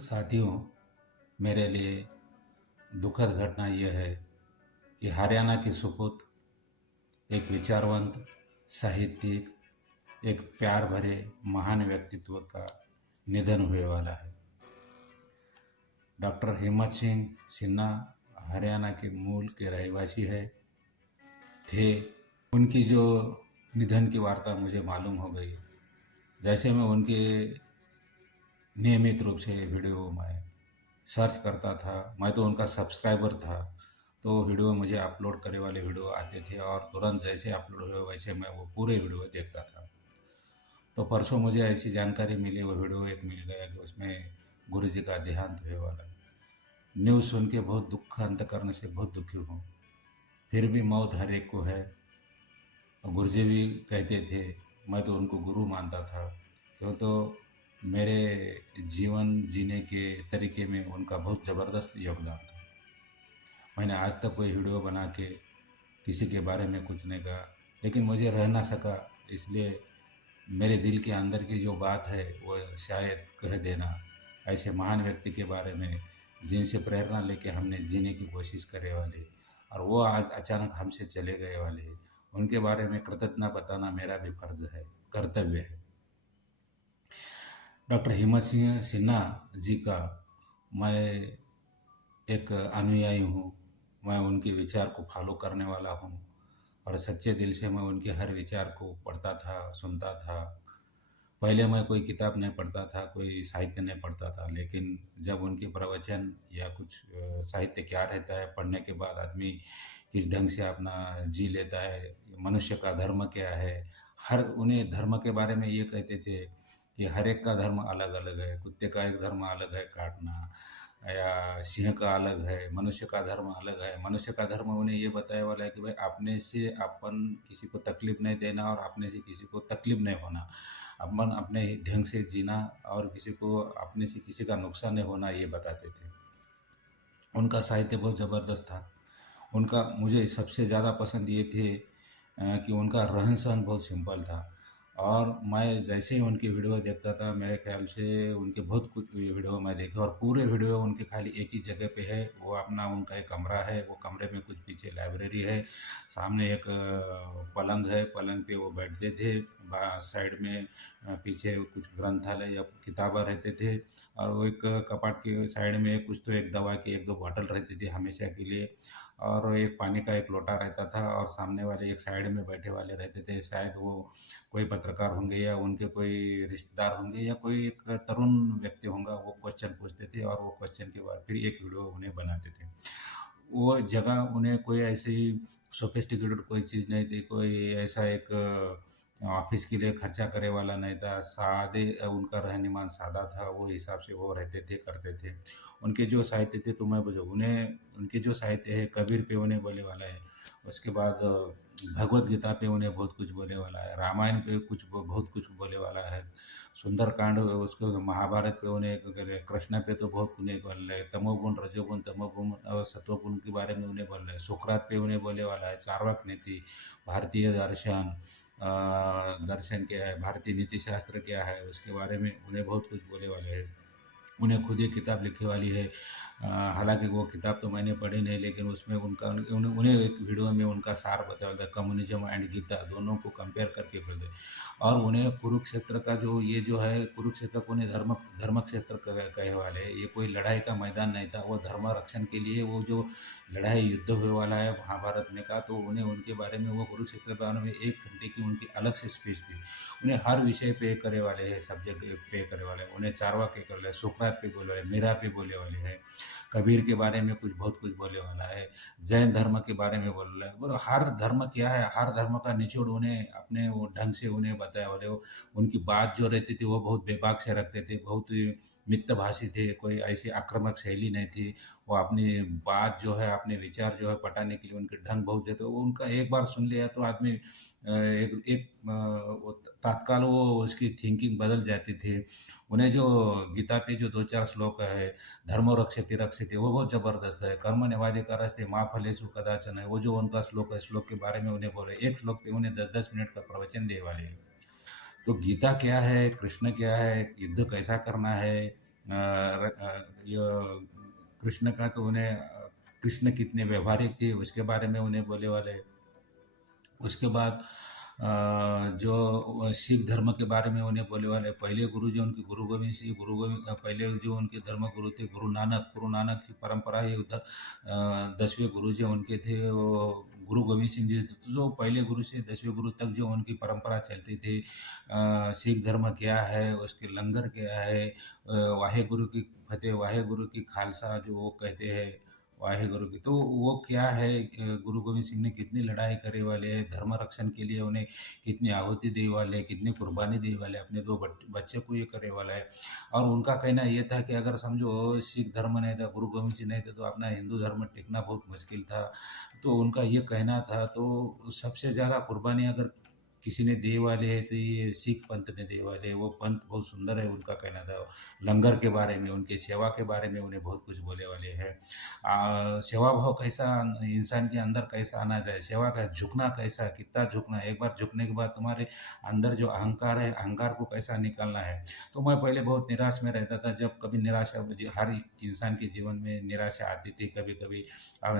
साथियों, मेरे लिए दुखद घटना यह है कि हरियाणा के सुपुत्र, एक विचारवंत, साहित्यिक, एक प्यार भरे महान व्यक्तित्व का निधन हुए वाला है। डॉक्टर हिम्मत सिंह सिन्हा हरियाणा के मूल के रहवासी थे। उनकी जो निधन की वार्ता मुझे मालूम हो गई, जैसे मैं उनके नियमित रूप से वीडियो में सर्च करता था। मैं तो उनका सब्सक्राइबर था, तो वीडियो मुझे अपलोड करने वाले वीडियो आते थे और तुरंत जैसे अपलोड हुए वैसे मैं वो पूरे वीडियो देखता था। तो परसों मुझे ऐसी जानकारी मिली, वो वीडियो एक मिल गया कि उसमें गुरु जी का देहांत हुए वाला है। न्यूज़ सुन के बहुत दुख अंतकरण से बहुत दुखी हूँ। फिर भी मौत हर एक को है। और गुरु जी भी कहते थे, मैं तो उनको गुरु मानता था, क्यों तो मेरे जीवन जीने के तरीके में उनका बहुत ज़बरदस्त योगदान था। मैंने आज तक कोई वीडियो बना के किसी के बारे में कुछ नहीं कहा, लेकिन मुझे रह ना सका, इसलिए मेरे दिल के अंदर की जो बात है वो शायद कह देना। ऐसे महान व्यक्ति के बारे में जिनसे प्रेरणा लेके हमने जीने की कोशिश करे वाले, और वो आज अचानक हमसे चले गए वाले हैं, उनके बारे में कृतज्ञता बताना मेरा भी फर्ज है, कर्तव्य है। डॉक्टर हिम्मत सिंह सिन्हा जी का मैं एक अनुयायी हूँ। मैं उनके विचार को फॉलो करने वाला हूँ और सच्चे दिल से मैं उनके हर विचार को पढ़ता था, सुनता था। पहले मैं कोई किताब नहीं पढ़ता था, कोई साहित्य नहीं पढ़ता था, लेकिन जब उनके प्रवचन या कुछ साहित्य क्या रहता है, पढ़ने के बाद आदमी किस ढंग से अपना जी लेता है, मनुष्य का धर्म क्या है, हर उन्हें धर्म के बारे में ये कहते थे कि हर एक का धर्म अलग-अलग है। कुत्ते का एक धर्म अलग है, काटना, या सिंह का अलग है, मनुष्य का धर्म अलग है। मनुष्य का धर्म उन्हें ये बताया वाला है कि भाई अपने से अपन किसी को तकलीफ़ नहीं देना और अपने से किसी को तकलीफ़ नहीं होना। अपन अपने ही ढंग से जीना और किसी को अपने से किसी का नुकसान नहीं होना, ये बताते थे। उनका साहित्य बहुत ज़बरदस्त था। उनका मुझे सबसे ज़्यादा पसंद ये थे कि उनका रहन-सहन बहुत सिंपल था। और मैं जैसे ही उनकी वीडियो देखता था, मेरे ख़्याल से उनके बहुत कुछ वीडियो मैं देखे, और पूरे वीडियो उनके खाली एक ही जगह पे है। वो अपना उनका एक कमरा है, वो कमरे में कुछ पीछे लाइब्रेरी है, सामने एक पलंग है, पलंग पे वो बैठते थे। साइड में पीछे कुछ ग्रंथालय या किताबें रहते थे, और वो एक कपाट के साइड में कुछ तो एक दवा की 1-2 बॉटल रहती थी हमेशा के लिए, और एक पानी का एक लोटा रहता था, और सामने वाले एक साइड में बैठे वाले रहते थे। शायद वो कोई पत्रकार होंगे या उनके कोई रिश्तेदार होंगे या कोई एक तरुण व्यक्ति होगा, वो क्वेश्चन पूछते थे और वो क्वेश्चन के बाद फिर एक वीडियो उन्हें बनाते थे। वो जगह उन्हें कोई ऐसी सोफिस्टिकेटेड कोई चीज़ नहीं थी, कोई ऐसा एक ऑफ़िस के लिए खर्चा करे वाला नहीं था। सादे उनका रहन-सहन सादा था, वो हिसाब से वो रहते थे, करते थे। उनके जो साहित्य थे तो मैं जो उन्हें उनके जो साहित्य है, कबीर पे उन्हें बोले वाला है। उसके बाद भगवद गीता पे उन्हें बहुत कुछ बोले वाला है, रामायण पे कुछ बहुत कुछ बोले वाला है, सुंदरकांड उसको महाभारत पे उन्हें बोले, कृष्ण पे तो बहुत उन्हें बोल रहे हैं, तमोगुण, रजोगुण, तमोगुण और सत्वगुण के बारे में उन्हें बोल रहे हैं, सुकरात पे उन्हें बोले वाला है, चार्वाक नीति, भारतीय दर्शन, दर्शन क्या है, भारतीय नीति शास्त्र क्या है, उसके बारे में उन्हें बहुत कुछ बोले वाले हैं। उन्हें खुद ही किताब लिखने वाली है। हालाँकि वो किताब तो मैंने पढ़ी नहीं, लेकिन उसमें उनका उन्हें उन्हें एक वीडियो में उनका सार बताया था, कम्युनिज़्म एंड गीता दोनों को कंपेयर करके बोलते। और उन्हें कुरुक्षेत्र का जो ये जो है, कुरुक्षेत्र को उन्हें धर्म क्षेत्र कहे वाले हैं। ये कोई लड़ाई का मैदान नहीं था, वो धर्म रक्षण के लिए वो जो लड़ाई युद्ध हुए वाला है महाभारत में का, तो उन्हें उनके बारे में वो कुरुक्षेत्र के बारे में 1 घंटे की उनकी अलग से स्पीच थी। उन्हें हर विषय पे करे वाले हैं, सब्जेक्ट पे करे वाले हैं। उन्हें चारवाक पे बोले, सुकरात पे बोले वाले, मीरा पे बोले वाले हैं, कबीर के बारे में कुछ बहुत कुछ बोले वाला है, जैन धर्म के बारे में बोल रहा है। बोलो हर धर्म क्या है, हर धर्म का निचोड़ उन्हें अपने वो ढंग से उन्हें बताया वाले हो। उनकी बात जो रहती थी वो बहुत बेबाक से रखते थे, बहुत मितभाषी थे, कोई ऐसी आक्रामक शैली नहीं थी। वो अपनी बात जो है, अपने विचार जो है पटाने के लिए उनके ढंग बहुत थे, तो वो उनका एक बार सुन लिया तो आदमी एक एक वो तत्काल वो उसकी थिंकिंग बदल जाती थी। उन्हें जो गीता के जो 2-4 श्लोक है, धर्मो रक्षति रक्षति, वो बहुत ज़बरदस्त है। कर्मण्येवाधिकारस्ते मा फलेषु कदाचन है, वो जो उनका श्लोक है, श्लोक के बारे में उन्हें बोले। एक श्लोक पे उन्हें 10-10 मिनट का प्रवचन देने वाले हैं। तो गीता क्या है, कृष्ण क्या है, युद्ध कैसा करना है, कृष्ण का तो उन्हें कृष्ण कितने व्यवहारिक थे उसके बारे में उन्हें बोले वाले। उसके बाद जो सिख धर्म के बारे में उन्हें बोले वाले। पहले गुरु जो उनके गुरु गोविंद सिंह, पहले जो उनके धर्म गुरु थे गुरु नानक की परंपरा ही उधर 10वें गुरु जो उनके थे वो गुरु गोविंद सिंह जी थे। तो जो पहले गुरु से 10वें गुरु तक जो उनकी परंपरा चलती थी, सिख धर्म क्या है, उसके लंगर क्या है, वाहे गुरु की फतेह, वाहे गुरु की खालसा जो वो कहते हैं, वाहे गुरु की तो वो क्या है, गुरु गोविंद सिंह ने कितनी लड़ाई करे वाले हैं, धर्म रक्षण के लिए उन्हें कितनी आहुति दे वाले हैं, कितनी कुर्बानी दे वाले हैं, अपने दो बच्चे को ये करे वाला है। और उनका कहना ये था कि अगर समझो सिख धर्म नहीं था, गुरु गोविंद सिंह नहीं थे, तो अपना हिंदू धर्म टिकना बहुत मुश्किल था। तो उनका ये कहना था। तो सबसे ज़्यादा कुर्बानी अगर किसी ने दे वाले है तो ये सिख पंथ ने दे वाले है। वो पंथ बहुत सुंदर है, उनका कहना था। लंगर के बारे में, उनकी सेवा के बारे में उन्हें बहुत कुछ बोले वाले हैं। सेवा भाव कैसा इंसान के अंदर कैसा आना चाहिए, सेवा का झुकना कैसा, कितना झुकना, एक बार झुकने के बाद तुम्हारे अंदर जो अहंकार है, अहंकार को कैसा निकालना है। तो मैं पहले बहुत निराश में रहता था। जब कभी निराशा, हर एक इंसान के जीवन में निराशा आती थी कभी कभी,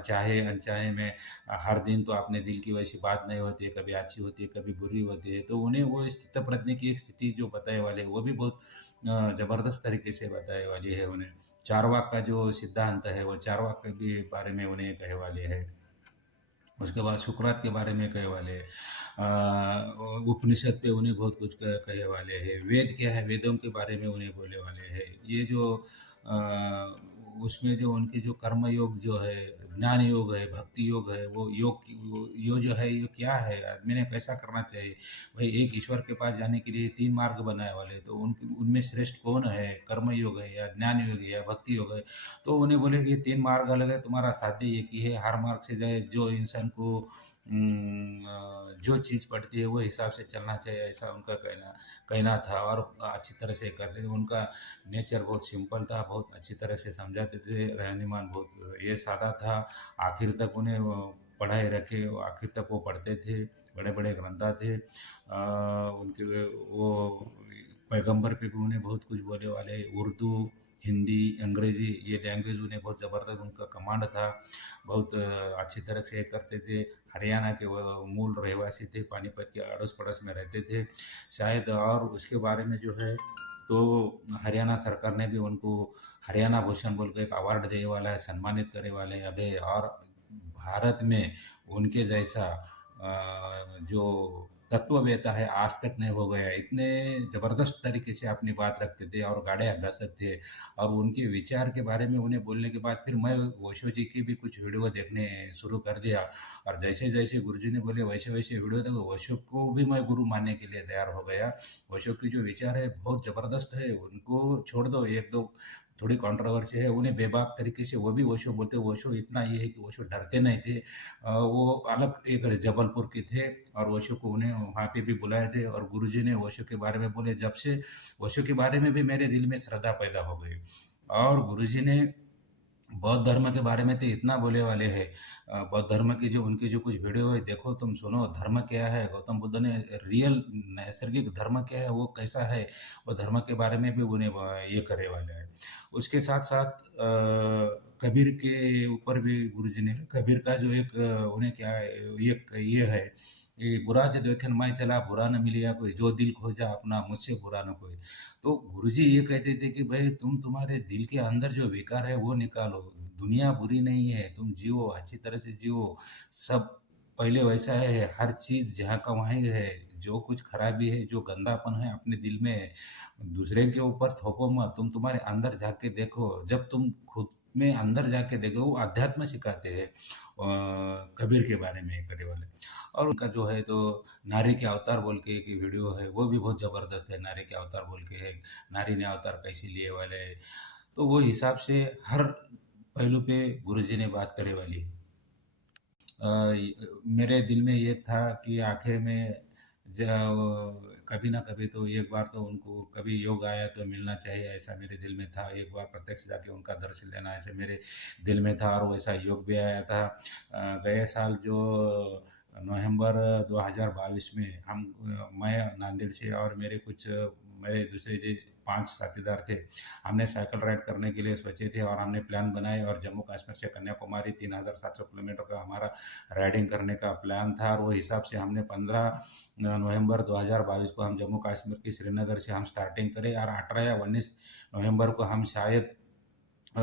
चाहे अनचाहे में। हर दिन तो अपने दिल की वैसी बात नहीं होती है, कभी अच्छी होती है, कभी बुरी होती है। तो उन्हें वो स्थित प्रज्ञ की एक स्थिति जो बताए वाले वो भी बहुत ज़बरदस्त तरीके से बताए वाली है उन्हें। चारवाक का जो सिद्धांत है, वो चारवाक के भी बारे में उन्हें कहे वाले हैं। उसके बाद सुकरात के बारे में कहे वाले हैं। उपनिषद पे उन्हें बहुत कुछ कहे वाले हैं। वेद क्या है, वेदों के बारे में उन्हें बोले वाले हैं। ये जो उसमें जो उनकी जो कर्म योग जो है, ज्ञान योग है, भक्ति योग है, वो योग की यो जो है, ये क्या है, आदमी ने कैसा करना चाहिए। भाई एक ईश्वर के पास जाने के लिए 3 मार्ग बनाए वाले, तो उनकी उनमें श्रेष्ठ कौन है, कर्म योग है या ज्ञान योग है या भक्ति योग है। तो उन्हें बोले कि ये 3 मार्ग अलग है, तुम्हारा साध्य एक ही है। हर मार्ग से जाए, जो इंसान को जो चीज़ पड़ती है वो हिसाब से चलना चाहिए, ऐसा उनका कहना कहना था। और अच्छी तरह से करते थे। उनका नेचर बहुत सिंपल था, बहुत अच्छी तरह से समझाते थे, रहनीमान बहुत ये सादा था। आखिर तक उन्हें वो पढ़ाई रखे, वो आखिर तक वो पढ़ते थे। बड़े-बड़े ग्रंथा थे। उनके वो पैगंबर पे भी उन्हें बहुत कुछ बोले वाले। उर्दू, हिंदी, अंग्रेज़ी ये लैंग्वेज उन्हें बहुत ज़बरदस्त उनका कमांड था। बहुत अच्छी तरह से करते थे। हरियाणा के वो मूल रहवासी थे, पानीपत के अड़ोस-पड़ोस में रहते थे शायद। और उसके बारे में जो है, तो हरियाणा सरकार ने भी उनको हरियाणा भूषण बोल के एक अवार्ड देने वाला है, सम्मानित करने वाले हैं अभी। और भारत में उनके जैसा जो तत्ववेता है आज तक नहीं हो गया। इतने ज़बरदस्त तरीके से अपनी बात रखते थे और गाड़ियाँ घसत थे। और उनके विचार के बारे में उन्हें बोलने के बाद फिर मैं ओशो जी की भी कुछ वीडियो देखने शुरू कर दिया। और जैसे-जैसे गुरुजी ने बोले वैसे-वैसे वीडियो देखो, ओशो को भी मैं गुरु मानने के लिए तैयार हो गया। ओशो की जो विचार है बहुत ज़बरदस्त है, उनको छोड़ दो। 1-2 थोड़ी कंट्रोवर्सी है, उन्हें बेबाक तरीके से वो भी ओशो बोलते हैं। ओशो इतना ये है कि ओशो डरते नहीं थे। वो अलग एक जबलपुर के थे और ओशो को उन्हें वहाँ पे भी बुलाए थे। और गुरुजी ने ओशो के बारे में बोले, जब से ओशो के बारे में भी मेरे दिल में श्रद्धा पैदा हो गई। और गुरुजी ने बौद्ध धर्म के बारे में तो इतना बोले वाले हैं। बौद्ध धर्म की जो उनकी जो कुछ वीडियो है देखो, तुम सुनो, धर्म क्या है, गौतम बुद्ध ने रियल नैसर्गिक धर्म क्या है, वो कैसा है, वो धर्म के बारे में भी उन्हें ये करे वाले हैं। उसके साथ साथ कबीर के ऊपर भी गुरुजी ने, कबीर का जो एक उन्हें क्या है, एक ये है, ये बुरा जो देखे मैं चला, बुरा न मिलिया कोई, जो दिल खोजा अपना मुझसे बुरा न कोई। तो गुरुजी ये कहते थे कि भाई तुम तुम्हारे दिल के अंदर जो विकार है वो निकालो। दुनिया बुरी नहीं है, तुम जियो, अच्छी तरह से जियो। सब पहले वैसा है, हर चीज़ जहाँ का वहीं है। जो कुछ खराबी है, जो गंदापन है अपने दिल में है, दूसरे के ऊपर थोपो मत। तुम तुम्हारे अंदर जाके देखो। जब तुम खुद में अंदर जाके देखो, वो अध्यात्म सिखाते हैं कबीर के बारे में करे वाले। और उनका जो है तो नारी के अवतार बोल के एक वीडियो है, वो भी बहुत ज़बरदस्त है। नारी के अवतार बोल के है, नारी ने अवतार कैसे लिए वाले है। तो वो हिसाब से हर पहलू पे गुरुजी ने बात करे वाली है। मेरे दिल में ये था कि आखिर में कभी ना कभी तो एक बार तो उनको कभी योग आया तो मिलना चाहिए, ऐसा मेरे दिल में था। एक बार प्रत्यक्ष जाके उनका दर्शन लेना ऐसे मेरे दिल में था। और वैसा योग भी आया था। गए साल जो नवंबर 2022 में मैं नांदेड़ से और मेरे कुछ मेरे दूसरे जो 5 साथीदार थे, हमने साइकिल राइड करने के लिए सोचे थे और हमने प्लान बनाए और जम्मू कश्मीर से कन्याकुमारी 3700 किलोमीटर का हमारा राइडिंग करने का प्लान था और वो हिसाब से हमने 15 नवंबर 2022 को हम जम्मू कश्मीर की श्रीनगर से हम स्टार्टिंग करें और 18 या 19 नवंबर को हम शायद अ,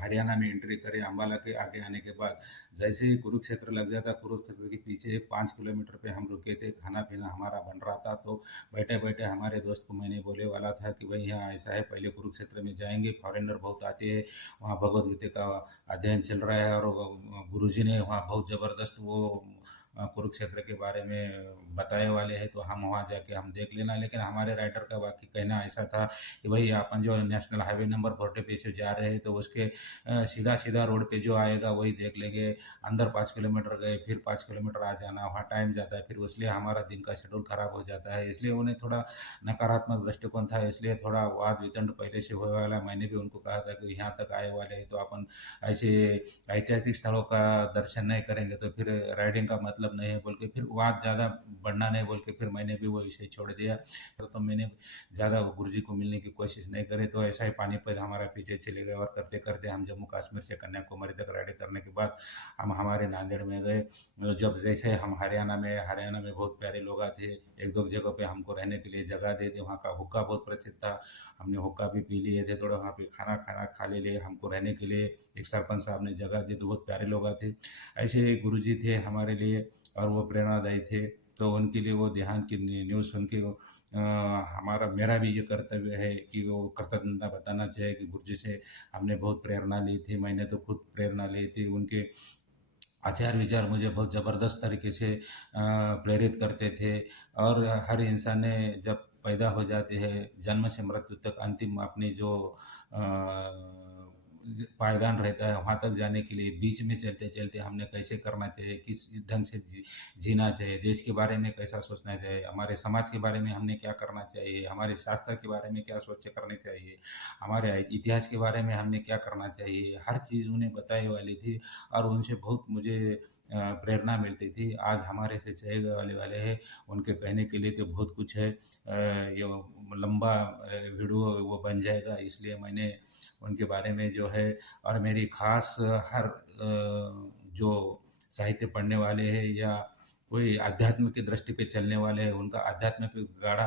हरियाणा में एंट्री करें। अम्बाला के आगे आने के बाद जैसे ही कुरुक्षेत्र लग जाता, कुरुक्षेत्र के पीछे एक 5 किलोमीटर पे हम रुके थे, खाना-पीना हमारा बन रहा था, तो बैठे-बैठे हमारे दोस्त को मैंने बोले वाला था कि भई यहाँ ऐसा है, पहले कुरुक्षेत्र में जाएँगे, फॉरेनर बहुत आते हैं, वहाँ भगवद गीता का अध्ययन चल रहा है और गुरुजी ने वहाँ बहुत ज़बरदस्त वो कुरुक्षेत्र के बारे में बताए वाले हैं, तो हम वहाँ जाके हम देख लेना। लेकिन हमारे राइडर का बाकी कहना ऐसा था कि भई अपन जो नेशनल हाईवे नंबर 40 पे से जा रहे हैं, तो उसके सीधा-सीधा रोड पे जो आएगा वही देख लेंगे। अंदर 5 किलोमीटर गए, फिर 5 किलोमीटर आ जाना, वहाँ टाइम जाता है, फिर इसलिए हमारा दिन का शेड्यूल खराब हो जाता है। इसलिए उन्हें थोड़ा नकारात्मक दृष्टिकोण था, इसलिए थोड़ा वाद-वितंड पहले से होए वाला। मैंने भी उनको कहा था कि यहाँ तक आए वाले हैं, तो अपन ऐसे ऐतिहासिक स्थलों का दर्शन नहीं करेंगे, तो फिर राइडिंग का मतलब नहीं है बोल के फिर वाद ज़्यादा बढ़ना नहीं बोल के फिर मैंने भी वो विषय छोड़ दिया। तो मैंने ज़्यादा गुरुजी को मिलने की कोशिश नहीं करी, तो ऐसा ही पानीपत हमारा पीछे चले गए और करते-करते हम जम्मू कश्मीर से कन्याकुमारी तक राइडिंग करने के बाद हम हमारे नांदेड़ में गए। जब जैसे हम हरियाणा में बहुत प्यारे लोग थे, 1-2 जगह पे हमको रहने के लिए जगह दे दी, वहाँ का हुक्का बहुत प्रसिद्ध था, हमने हुक्का भी पी लिए थे, थोड़ा वहाँ पे खाना-खाना खा ले लिए, हमको रहने के लिए एक सरपंच साहब ने जगह दी, तो बहुत प्यारे लोग थे। ऐसे ही गुरुजी थे हमारे लिए और वो प्रेरणादायी थे, तो उनके लिए वो देहांत की न्यूज़ सुन के हमारा मेरा भी ये कर्तव्य है कि वो कृतज्ञता बताना चाहिए कि गुरुजी से हमने बहुत प्रेरणा ली थी। मैंने तो खुद प्रेरणा ली थी, उनके आचार-विचार मुझे बहुत ज़बरदस्त तरीके से प्रेरित करते थे और हर इंसान ने जब पैदा हो जाते हैं, जन्म से मृत्यु तक अंतिम अपनी जो पायदान रहता है, वहाँ तक जाने के लिए बीच में चलते-चलते हमने कैसे करना चाहिए, किस ढंग से जीना चाहिए, देश के बारे में कैसा सोचना चाहिए, हमारे समाज के बारे में हमने क्या करना चाहिए, हमारे शास्त्र के बारे में क्या सोच करनी चाहिए, हमारे इतिहास के बारे में हमने क्या करना चाहिए, हर चीज़ उन्हें बताई वाली थी और उनसे बहुत मुझे प्रेरणा मिलती थी। आज हमारे से चले वाले हैं, उनके कहने के लिए तो बहुत कुछ है। ये लंबा वीडियो वो बन जाएगा, इसलिए मैंने उनके बारे में जो है और मेरी ख़ास हर जो साहित्य पढ़ने वाले हैं या कोई आध्यात्म की दृष्टि पे चलने वाले हैं, उनका आध्यात्म पे गाढ़ा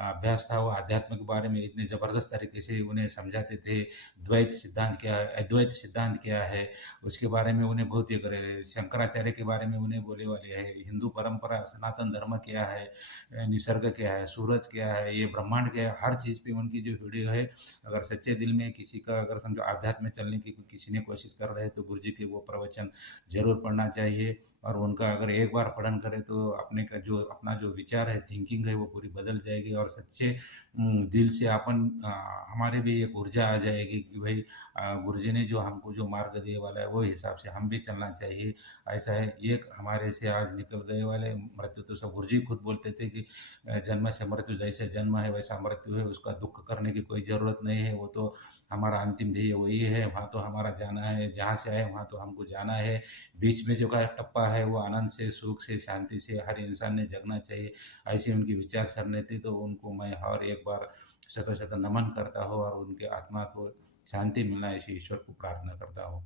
अभ्यास था। वो आध्यात्म के बारे में इतने ज़बरदस्त तरीके से उन्हें समझाते थे, द्वैत सिद्धांत क्या है, अद्वैत सिद्धांत क्या है, उसके बारे में उन्हें बहुत ये करे शंकराचार्य के बारे में उन्हें बोले वाले हैं, हिंदू परंपरा, सनातन धर्म क्या है, निसर्ग क्या है, सूरज क्या है, ये ब्रह्मांड क्या है, हर चीज़ पे उनकी जो वीडियो है, अगर सच्चे दिल में किसी का अगर समझो आध्यात्म में चलने की किसी ने कोशिश कर रहे हैं, तो गुरुजी के वो प्रवचन ज़रूर पढ़ना चाहिए और उनका अगर एक बार पठन करें तो अपना जो विचार है, थिंकिंग है, वो पूरी बदल जाएगी और सच्चे दिल से हमारे भी एक ऊर्जा आ जाएगी कि भई गुरुजी ने जो हमको जो मार्ग दिए वाला है, वो हिसाब से हम भी चलना चाहिए। ऐसा है, ये हमारे से आज निकल गए वाले मृत्यु तो सब गुरुजी खुद बोलते थे कि जन्म से मृत्यु, जैसे जन्म है वैसा मृत्यु है, उसका दुःख करने की कोई ज़रूरत नहीं है, वो तो हमारा अंतिम ध्येय वही है, वहाँ तो हमारा जाना है, जहाँ से आए वहाँ तो हमको जाना है। बीच में जो का टप्पा है, वो आनंद से, सुख से, शांति से हर इंसान ने जगना चाहिए। ऐसी उनकी विचारसरणी थी, तो उनको मैं और एक बार शत-शत नमन करता हूँ और उनके आत्मा को शांति मिलना ऐसी ईश्वर को प्रार्थना करता हूँ।